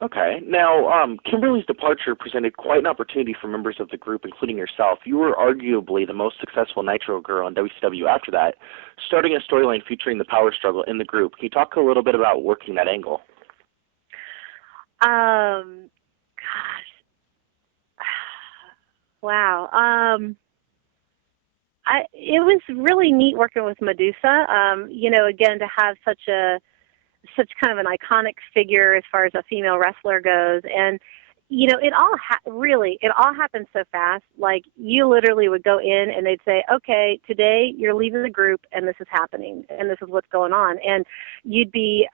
Okay. Now, Kimberly's departure presented quite an opportunity for members of the group, including yourself. You were arguably the most successful Nitro girl in WCW after that, starting a storyline featuring the power struggle in the group. Can you talk a little bit about working that angle? Gosh. Wow. It was really neat working with Medusa. Again, to have such kind of an iconic figure as far as a female wrestler goes. And, it all happened so fast. Like, you literally would go in and they'd say, okay, today you're leaving the group and this is happening and this is what's going on. And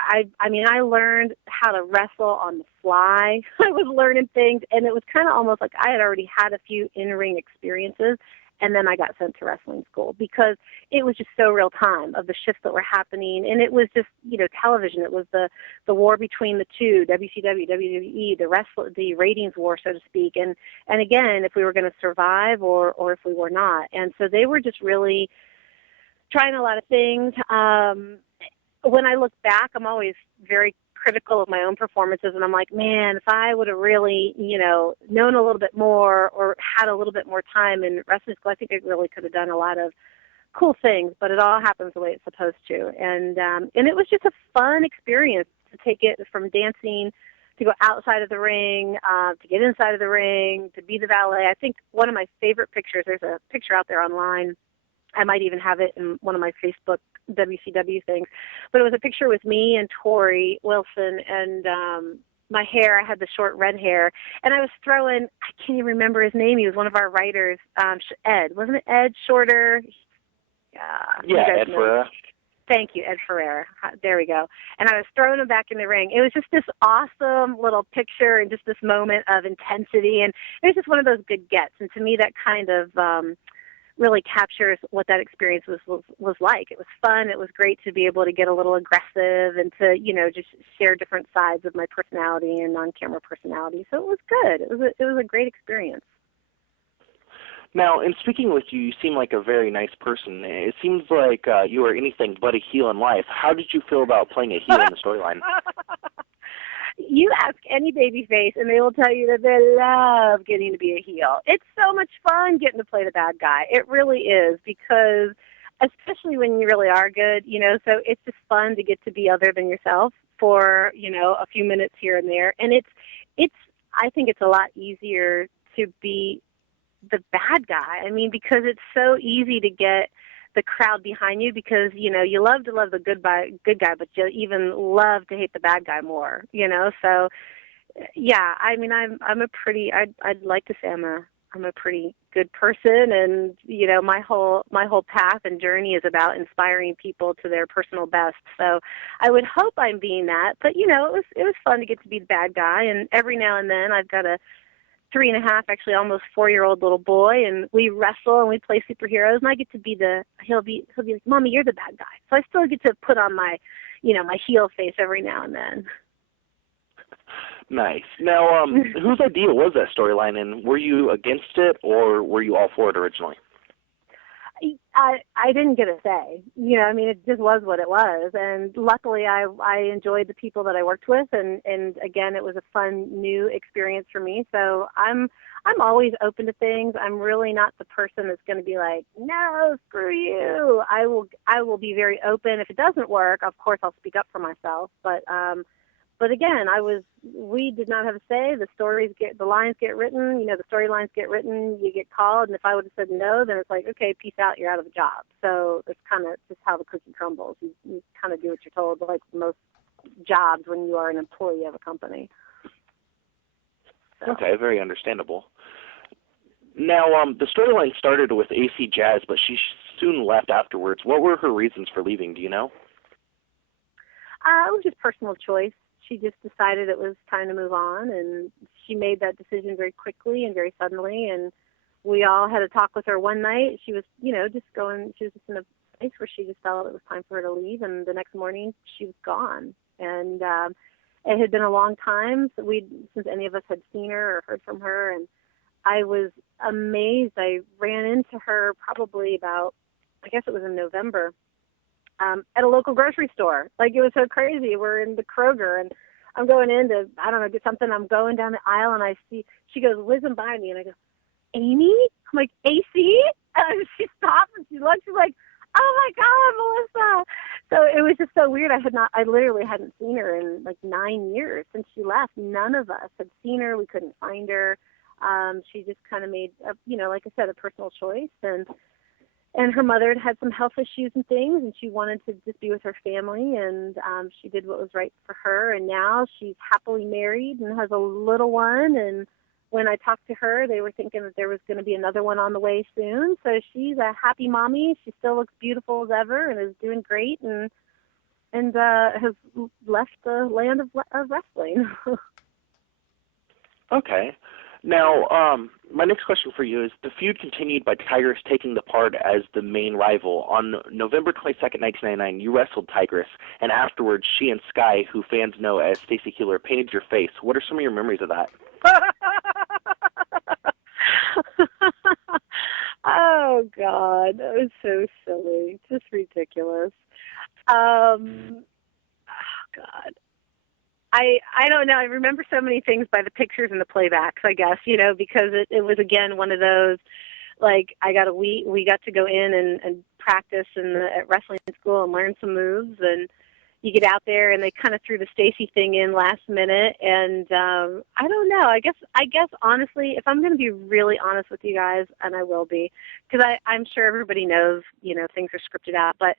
I learned how to wrestle on the fly. I was learning things, and it was kind of almost like I had already had a few in-ring experiences. And then I got sent to wrestling school because it was just so real time of the shifts that were happening. And it was just, television. It was the war between the two, WCW, WWE, the ratings war, so to speak. And again, if we were going to survive or if we were not. And so they were just really trying a lot of things. When I look back, I'm always very critical of my own performances, and I'm like, man, if I would have really, known a little bit more or had a little bit more time in wrestling school, I think I really could have done a lot of cool things, but it all happens the way it's supposed to. And it was just a fun experience to take it from dancing to go outside of the ring, to get inside of the ring, to be the valet. I think one of my favorite pictures, there's a picture out there online, I might even have it in one of my Facebook WCW things, but it was a picture with me and Tori Wilson, and my hair, I had the short red hair, and I was throwing, I can't even remember his name, he was one of our writers, Ed, wasn't it Ed Shorter? Yeah, Ed Ferreira. Thank you, Ed Ferreira. There we go. And I was throwing him back in the ring. It was just this awesome little picture and just this moment of intensity, and it was just one of those good gets, and to me that kind of really captures what that experience was like. It was fun. It was great to be able to get a little aggressive and to, just share different sides of my personality and on-camera personality. So it was good. It was a great experience. Now, in speaking with you, you seem like a very nice person. It seems like you are anything but a heel in life. How did you feel about playing a heel in the storyline? You ask any babyface, and they will tell you that they love getting to be a heel. It's so much fun getting to play the bad guy. It really is, because especially when you really are good, so it's just fun to get to be other than yourself for, a few minutes here and there. And I think it's a lot easier to be the bad guy. I mean, because it's so easy to get the crowd behind you, because you love to love the good guy, but you even love to hate the bad guy more. So yeah, I mean, I'm a pretty, I'd like to say I'm a pretty good person, and my whole path and journey is about inspiring people to their personal best. So I would hope I'm being that, but it was fun to get to be the bad guy, and every now and then I've got a 3.5, actually almost 4-year-old little boy, and we wrestle and we play superheroes, and I get to be he'll be like, Mommy, you're the bad guy. So I still get to put on my, my heel face every now and then. Nice. Now, whose idea was that storyline, and were you against it, or were you all for it originally? I didn't get a say. It just was what it was. And luckily I enjoyed the people that I worked with, and again, it was a fun new experience for me. So I'm always open to things. I'm really not the person that's going to be like, no, screw you. I will be very open. If it doesn't work, of course I'll speak up for myself. But again, we did not have a say. The lines get written, the storylines get written, you get called, and if I would have said no, then it's like, okay, peace out, you're out of a job. So it's kind of just how the cookie crumbles. You kind of do what you're told, like most jobs when you are an employee of a company. So. Okay, very understandable. Now, the storyline started with AC Jazz, but she soon left afterwards. What were her reasons for leaving, do you know? It was just personal choice. She just decided it was time to move on, and she made that decision very quickly and very suddenly, and we all had a talk with her one night. She was, she was just in a place where she just felt it was time for her to leave, and the next morning she was gone. And it had been a long time since any of us had seen her or heard from her, and I was amazed. I ran into her probably about, I guess it was in November, at a local grocery store. Like, it was so crazy. We're in the Kroger, and I'm going in to, I don't know, get something. I'm going down the aisle and I see, she goes whizzing by me and I go, Amy? I'm like, AC? And she stops and she looks, she's like, oh my God, Melissa. So it was just so weird. I literally hadn't seen her in like 9 years since she left. None of us had seen her. We couldn't find her. She just kind of made, like I said, a personal choice. And her mother had some health issues and things, and she wanted to just be with her family, and she did what was right for her. And now she's happily married and has a little one. And when I talked to her, they were thinking that there was going to be another one on the way soon. So she's a happy mommy. She still looks beautiful as ever and is doing great, and has left the land of wrestling. Okay. Now, my next question for you is, the feud continued by Tigress taking the part as the main rival. On November 22nd, 1999, you wrestled Tigress, and afterwards she and Sky, who fans know as Stacy Keibler, painted your face. What are some of your memories of that? Oh, God. That was so silly. Just ridiculous. Oh, God. I don't know. I remember so many things by the pictures and the playbacks, I guess, because it was, again, one of those, like, we got to go in and practice at wrestling school and learn some moves, and you get out there and they kind of threw the Stacy thing in last minute, and I don't know. I guess honestly, if I'm going to be really honest with you guys, and I will be, because I'm sure everybody knows, things are scripted out, but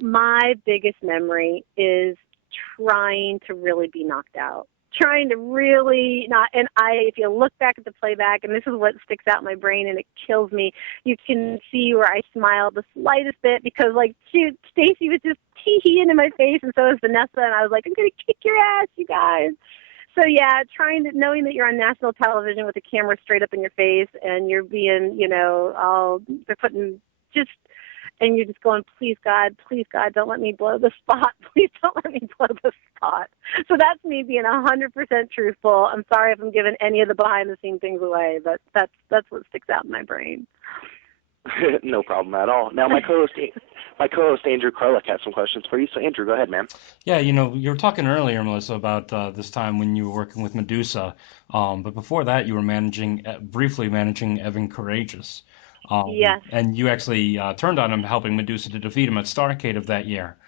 my biggest memory is trying to really be knocked out, trying to really not. And if you look back at the playback, and this is what sticks out in my brain and it kills me, you can see where I smiled the slightest bit because, like, Stacy was just tee-hee into my face, and so was Vanessa, and I was like, I'm going to kick your ass, you guys. So, yeah, knowing that you're on national television with the camera straight up in your face, and you're being, they're putting just, and you're just going, please, God, don't let me blow the spot. Please don't let me blow the spot. So that's me being 100% truthful. I'm sorry if I'm giving any of the behind-the-scenes things away, but that's what sticks out in my brain. No problem at all. Now, my co-host Andrew Karluk has some questions for you. So, Andrew, go ahead, man. Yeah, you were talking earlier, Melissa, about this time when you were working with Medusa. But before that, you were briefly managing Evan Courageous. Yes. And you actually turned on him, helping Medusa to defeat him at Starrcade of that year.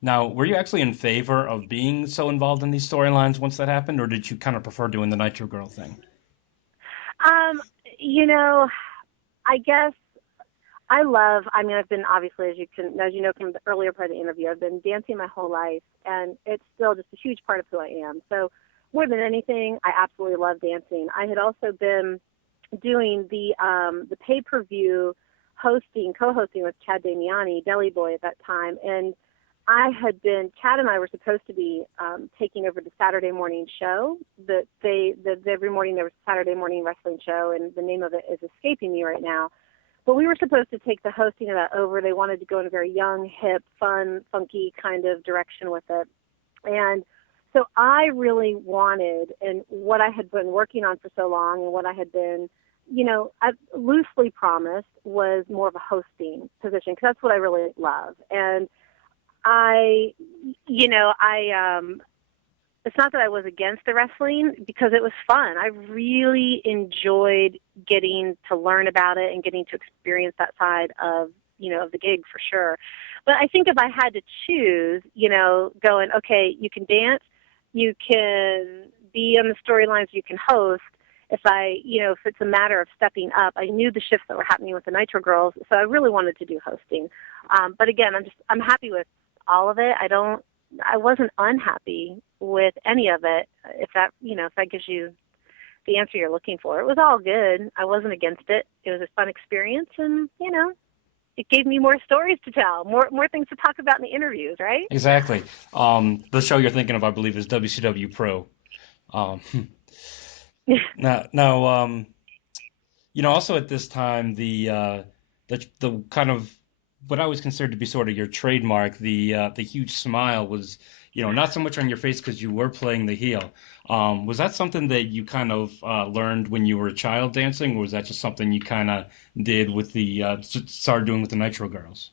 Now, were you actually in favor of being so involved in these storylines once that happened, or did you kind of prefer doing the Nitro Girl thing? I guess I've been, obviously, as you know from the earlier part of the interview, I've been dancing my whole life, and it's still just a huge part of who I am. So more than anything, I absolutely love dancing. I had also been doing the pay-per-view co-hosting with Chad Damiani, Deli Boy at that time, and Chad and I were supposed to be taking over the Saturday morning show. Every morning there was a Saturday morning wrestling show, and the name of it is escaping me right now. But we were supposed to take the hosting of that over. They wanted to go in a very young, hip, fun, funky kind of direction with it. And so I really wanted, and what I had been working on for so long and what I had been, I loosely promised was more of a hosting position, because that's what I really love. And it's not that I was against the wrestling, because it was fun. I really enjoyed getting to learn about it and getting to experience that side of the gig, for sure. But I think if I had to choose, going, okay, you can dance, you can be on the storylines, you can host. If it's a matter of stepping up, I knew the shifts that were happening with the Nitro Girls, so I really wanted to do hosting. But again, I'm happy with all of it. I wasn't unhappy with any of it. If that gives you the answer you're looking for, it was all good. I wasn't against it. It was a fun experience, and it gave me more stories to tell, more things to talk about in the interviews, right? Exactly. The show you're thinking of, I believe, is WCW Pro. Now, also at this time, the kind of what I was considered to be sort of your trademark, the huge smile was, not so much on your face because you were playing the heel. Was that something that you kind of learned when you were a child dancing, or was that just something you kind of did started doing with the Nitro Girls?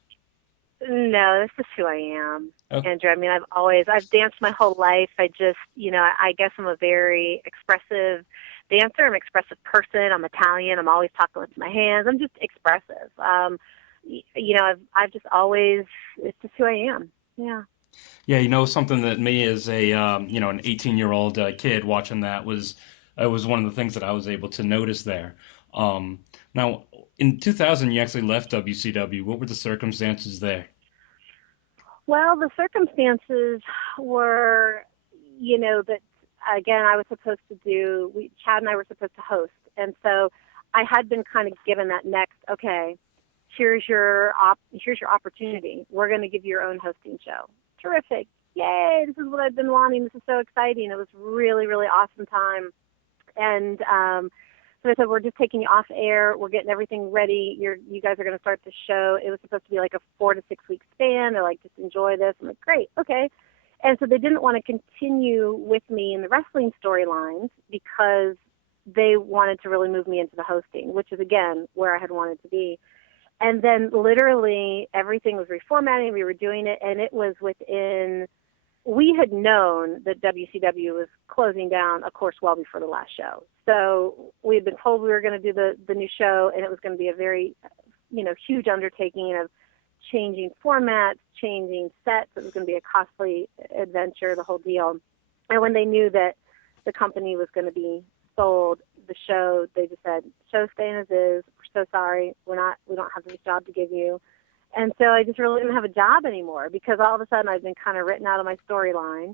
No, this is who I am, Okay. Andrew. I mean, I've danced my whole life. I just, I guess I'm a very expressive dancer. I'm an expressive person. I'm Italian. I'm always talking with my hands. I'm just expressive. I've just always, it's just who I am. Yeah. Yeah, you know, something that me as a an 18-year-old kid watching that was one of the things that I was able to notice there. Now, in 2000, you actually left WCW. What were the circumstances there? Well, the circumstances were, that again, I was supposed to Chad and I were supposed to host. And so I had been kind of given that next, okay, here's your opportunity. We're going to give you your own hosting show. Terrific. Yay. This is what I've been wanting. This is so exciting. It was really, really awesome time. And, so I said, we're just taking you off air. We're getting everything ready. You guys are going to start the show. It was supposed to be like a 4 to 6 week span. They're like, just enjoy this. I'm like, great, okay. And so they didn't want to continue with me in the wrestling storylines because they wanted to really move me into the hosting, which is, again, where I had wanted to be. And then literally everything was reformatting. We were doing it, and it was we had known that WCW was closing down, of course, well before the last show. So we had been told we were going to do the new show, and it was going to be a very, huge undertaking of changing formats, changing sets. It was going to be a costly adventure, the whole deal. And when they knew that the company was going to be sold, the show, they just said, show's staying as is. We're so sorry. We don't have this job to give you. And so I just really didn't have a job anymore because all of a sudden I've been kind of written out of my storyline.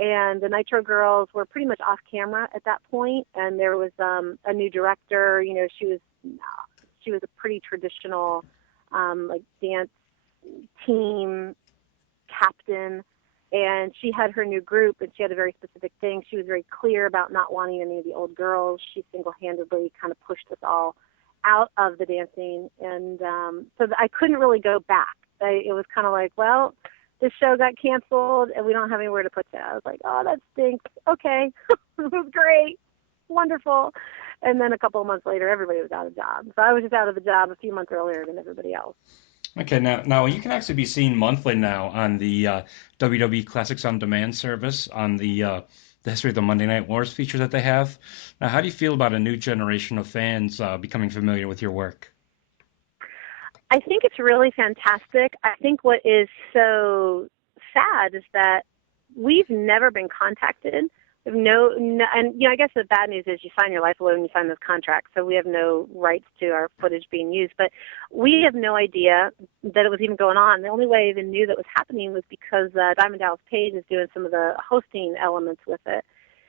And the Nitro girls were pretty much off camera at that point. And there was a new director. She was a pretty traditional dance team captain. And she had her new group, and she had a very specific thing. She was very clear about not wanting any of the old girls. She single-handedly kind of pushed us all out of the dancing, and so I couldn't really go back. It was kind of like, well, this show got canceled, and we don't have anywhere to put it. I was like, oh, that stinks. Okay, it was great, wonderful. And then a couple of months later, everybody was out of job. So I was just out of the job a few months earlier than everybody else. Okay, now you can actually be seen monthly now on the WWE Classics on Demand service on the history of the Monday Night Wars feature that they have. Now, how do you feel about a new generation of fans becoming familiar with your work? I think it's really fantastic. I think what is so sad is that we've never been contacted. We have and I guess the bad news is you sign your life away when you sign those contracts, so we have no rights to our footage being used. But we have no idea that it was even going on. The only way I even knew that was happening was because Diamond Dallas Page is doing some of the hosting elements with it.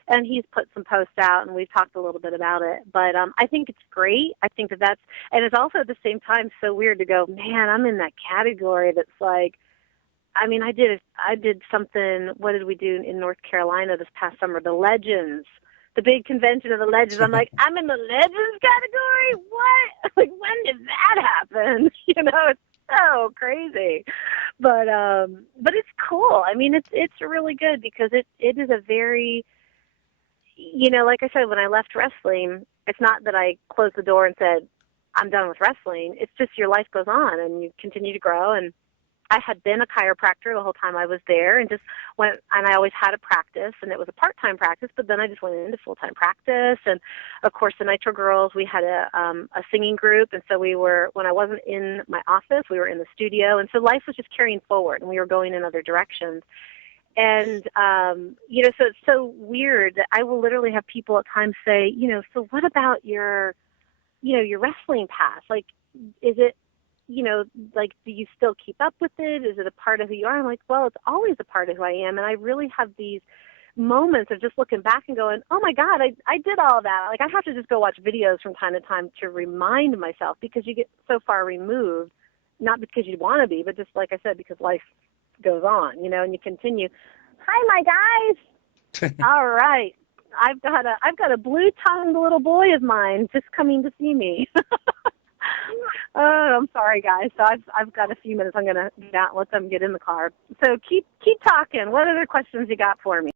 And he's put some posts out, and we've talked a little bit about it. But I think it's great. I think and it's also at the same time so weird to go, man, I'm in that category that's like, I mean, I did something, what did we do in North Carolina this past summer? The Legends, the big convention of the Legends. I'm like, I'm in the Legends category? What? Like, when did that happen? It's so crazy. But it's cool. I mean, it's really good because it is a very, like I said, when I left wrestling, it's not that I closed the door and said, I'm done with wrestling. It's just your life goes on and you continue to grow. And I had been a chiropractor the whole time I was there and just went, and I always had a practice, and it was a part-time practice, but then I just went into full-time practice. And of course the Nitro girls, we had a singing group. And so when I wasn't in my office, we were in the studio. And so life was just carrying forward and we were going in other directions. And, so it's so weird that I will literally have people at times say, so what about your wrestling past? Like, is it, do you still keep up with it? Is it a part of who you are? I'm like, well, it's always a part of who I am. And I really have these moments of just looking back and going, oh my God, I did all that. Like, I have to just go watch videos from time to time to remind myself because you get so far removed, not because you want to be, but just like I said, because life goes on, and you continue. Hi, my guys. All right. I've got a blue-tongued little boy of mine just coming to see me. Oh, I'm sorry, guys. So I've got a few minutes. I'm gonna let them get in the car. So keep talking. What other questions you got for me?